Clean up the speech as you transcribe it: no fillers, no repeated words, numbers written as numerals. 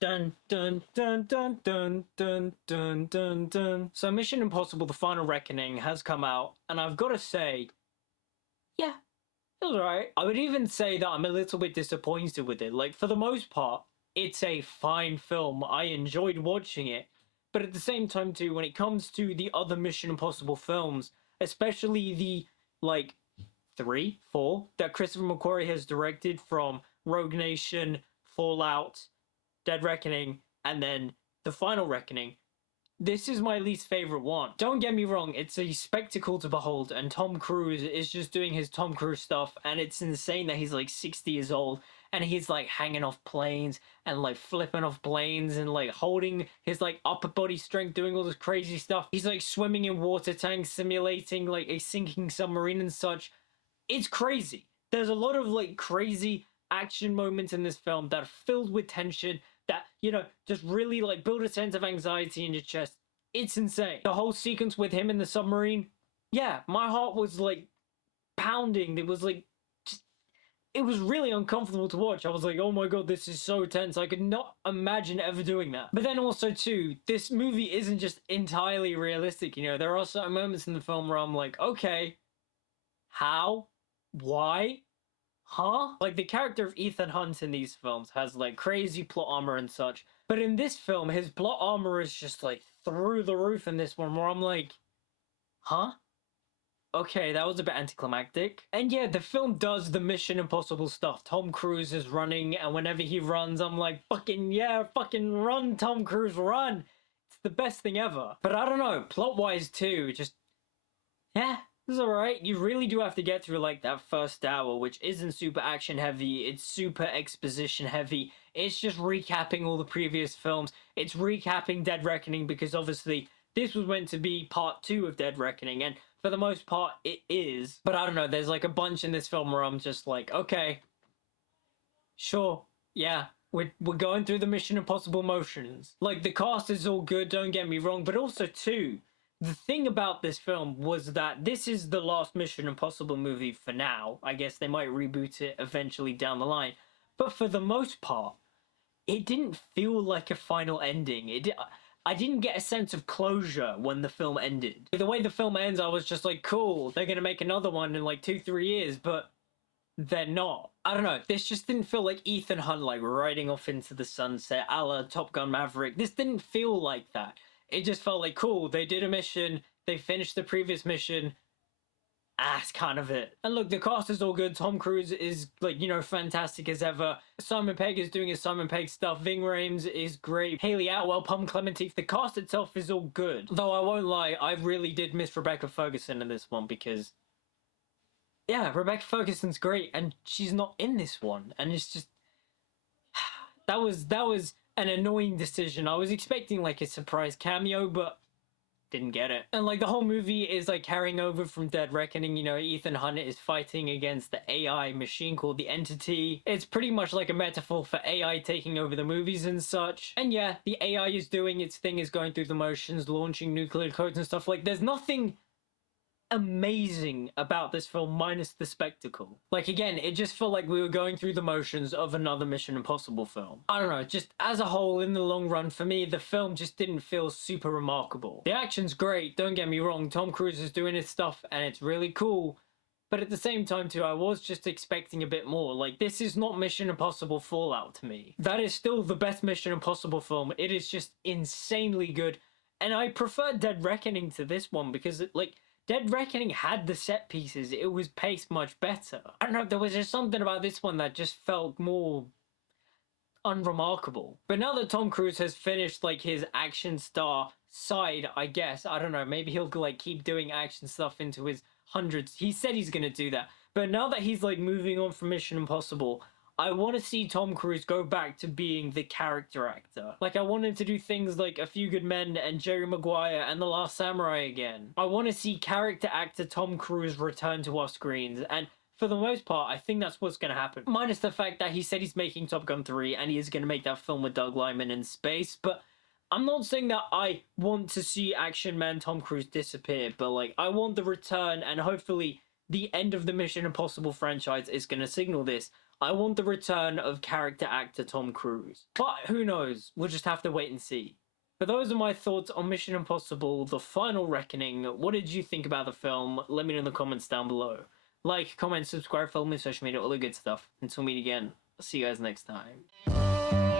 Dun dun dun dun dun dun dun dun dun. So Mission Impossible: The Final Reckoning has come out, and I've got to say, yeah, it was alright. I would even say that I'm a little bit disappointed with it. Like, for the most part, it's a fine film. I enjoyed watching it. But at the same time, too, when it comes to the other Mission Impossible films, especially the, like, three, four that Christopher McQuarrie has directed, from Rogue Nation, Fallout, Dead Reckoning, and then The Final Reckoning, this is my least favorite one. Don't get me wrong, it's a spectacle to behold, and Tom Cruise is just doing his Tom Cruise stuff, and it's insane that he's like 60 years old and he's like hanging off planes and like flipping off planes and like holding his like upper body strength, doing all this crazy stuff. He's like swimming in water tanks, simulating like a sinking submarine and such. It's crazy. There's a lot of like crazy action moments in this film that are filled with tension that, you know, just really like build a sense of anxiety in your chest. It's insane. The whole sequence with him in the submarine, yeah, my heart was like pounding. It was like, just, it was really uncomfortable to watch. I was like, oh my god, this is so tense. I could not imagine ever doing that. But then also too, this movie isn't just entirely realistic. You know, there are certain moments in the film where I'm like, okay, how? Why? Huh? Like, the character of Ethan Hunt in these films has like crazy plot armor and such, but in this film his plot armor is just like through the roof in this one, where I'm like, huh? Okay, that was a bit anticlimactic. And yeah, the film does the Mission Impossible stuff. Tom Cruise is running, and whenever he runs, I'm like, fucking yeah, fucking run, Tom Cruise, run! It's the best thing ever. But I don't know, plot-wise too, just, yeah, it's alright. You really do have to get through like that first hour, which isn't super action heavy, it's super exposition heavy. It's just recapping all the previous films. It's recapping Dead Reckoning, because obviously this was meant to be part 2 of Dead Reckoning, and for the most part it is. But I don't know, there's like a bunch in this film where I'm just like, okay, sure, yeah, we're going through the Mission Impossible motions. Like, the cast is all good, don't get me wrong, but also too, the thing about this film was that this is the last Mission Impossible movie for now. I guess they might reboot it eventually down the line. But for the most part, it didn't feel like a final ending. I didn't get a sense of closure when the film ended. The way the film ends, I was just like, cool, they're gonna make another one in like 2-3 years, but they're not. I don't know, this just didn't feel like Ethan Hunt like riding off into the sunset a la Top Gun Maverick. This didn't feel like that. It just felt like, cool, they did a mission, they finished the previous mission, that's kind of it. And look, the cast is all good. Tom Cruise is, like, you know, fantastic as ever. Simon Pegg is doing his Simon Pegg stuff. Ving Rhames is great. Haley Atwell, Pom Clemente, the cast itself is all good. Though I won't lie, I really did miss Rebecca Ferguson in this one, because, yeah, Rebecca Ferguson's great, and she's not in this one. And it's just, that was an annoying decision. I was expecting like a surprise cameo, but didn't get it. And like, the whole movie is like carrying over from Dead Reckoning. You know, Ethan Hunt is fighting against the AI machine called the Entity. It's pretty much like a metaphor for AI taking over the movies and such. And yeah, the AI is doing its thing, is going through the motions, launching nuclear codes and stuff. Like, there's nothing amazing about this film minus the spectacle. Like, again, it just felt like we were going through the motions of another Mission Impossible film. I don't know, just as a whole, in the long run, for me, the film just didn't feel super remarkable. The action's great, don't get me wrong, Tom Cruise is doing his stuff and it's really cool, but at the same time too, I was just expecting a bit more. Like, this is not Mission Impossible Fallout to me. That is still the best Mission Impossible film. It is just insanely good, and I prefer Dead Reckoning to this one because it, like, Dead Reckoning had the set pieces, it was paced much better. I don't know, there was just something about this one that just felt more unremarkable. But now that Tom Cruise has finished like his action star side, I guess, I don't know, maybe he'll like keep doing action stuff into his hundreds. He said he's gonna do that. But now that he's like moving on from Mission Impossible, I want to see Tom Cruise go back to being the character actor. Like, I want him to do things like A Few Good Men and Jerry Maguire and The Last Samurai again. I want to see character actor Tom Cruise return to our screens, and for the most part, I think that's what's going to happen. Minus the fact that he said he's making Top Gun 3 and he is going to make that film with Doug Liman in space, but I'm not saying that I want to see action man Tom Cruise disappear, but like, I want the return, and hopefully the end of the Mission Impossible franchise is going to signal this. I want the return of character actor Tom Cruise. But who knows? We'll just have to wait and see. But those are my thoughts on Mission Impossible: The Final Reckoning. What did you think about the film? Let me know in the comments down below. Like, comment, subscribe, follow me on social media, all the good stuff. Until we meet again, I'll see you guys next time.